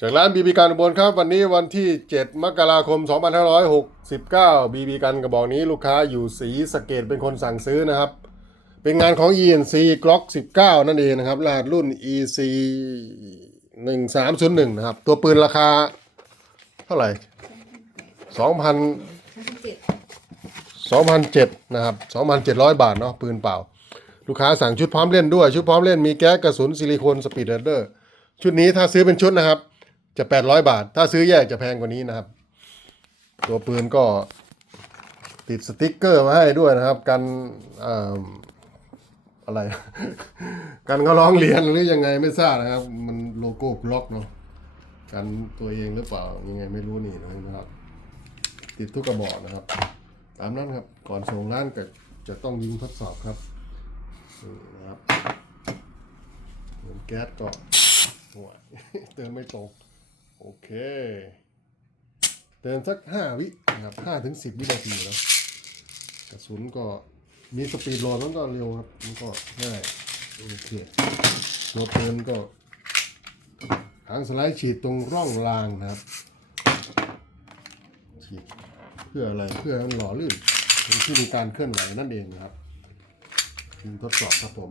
จากร้านบีบีกันอุบลครับ วันนี้วันที่ 7 มกราคม 2569บีบีกันกระบอกนี้ลูกค้าอยู่สีสเกตเป็นคนสั่งซื้อนะครับ เป็นงานของ ENC Glock 19 นั่นเองนะครับรหัสรุ่น EC 1301 นะครับ ตัวปืนราคา เท่าไหร่ 2,000เจ็ด2,007นะครับ 2,700 บาทเนาะปืนเปล่า ลูกค้าสั่งชุดพร้อมเล่นด้วย ชุดพร้อมเล่นมีแก๊สกระสุนซิลิโคนสปีดเรเดอร์ ชุดนี้ถ้าซื้อเป็นชุดนะครับ จะ 800 บาท ถ้าซื้อแยกจะแพงกว่านี้นะครับ ตัวปืนก็ติดสติ๊กเกอร์มาให้ด้วยนะครับ กันอะไร กันเขาร้องเรียนหรือยังไงไม่ทราบนะครับ มันโลโก้กล็อกเนาะกันตัวเองหรือเปล่ายังไงไม่รู้นี่นะครับ ติดทุกกระบอกนะครับ ตามนั้นครับก่อนส่งร้านก็จะต้องยิงทดสอบครับนี่นะครับเหมือนแก๊สก็หัวเตือนไม่ตรง โอเค เตือนสักห้าวินะครับห้าถึงสิบวินาทีแล้วกระสุนก็มีสปีดโหลดมันก็เร็วครับ มันก็ง่ายโอเคตัวปืนก็หางสไลด์ฉีดตรงร่องรางนะครับ ฉีดเพื่ออะไรเพื่อให้หล่อลื่นเป็นที่มีการเคลื่อนไหวนั่นเองนะครับยิงทดสอบครับผม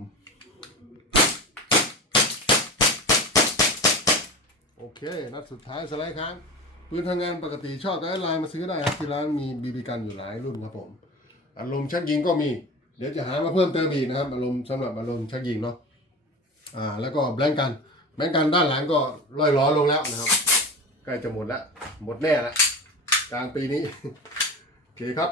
โอ เค นัดสุดท้ายสไลด์ค้างปืนทางงานปกติชอบก็ไลน์มาซื้อได้ครับที่ร้านมีบีบีกันอยู่หลายรุ่นครับผมอารมณ์ชักยิงก็มี เดี๋ยวจะหามาเพิ่มเติมอีกนะครับ อารมณ์สำหรับอารมณ์ชักยิงเนาะอ่าแล้วก็แบงกันแบงกันด้านหลังก็ล่อยล้อลงแล้วนะครับใกล้จะหมดแล้วหมดแน่แล้วกลางปีนี้โอเคครับ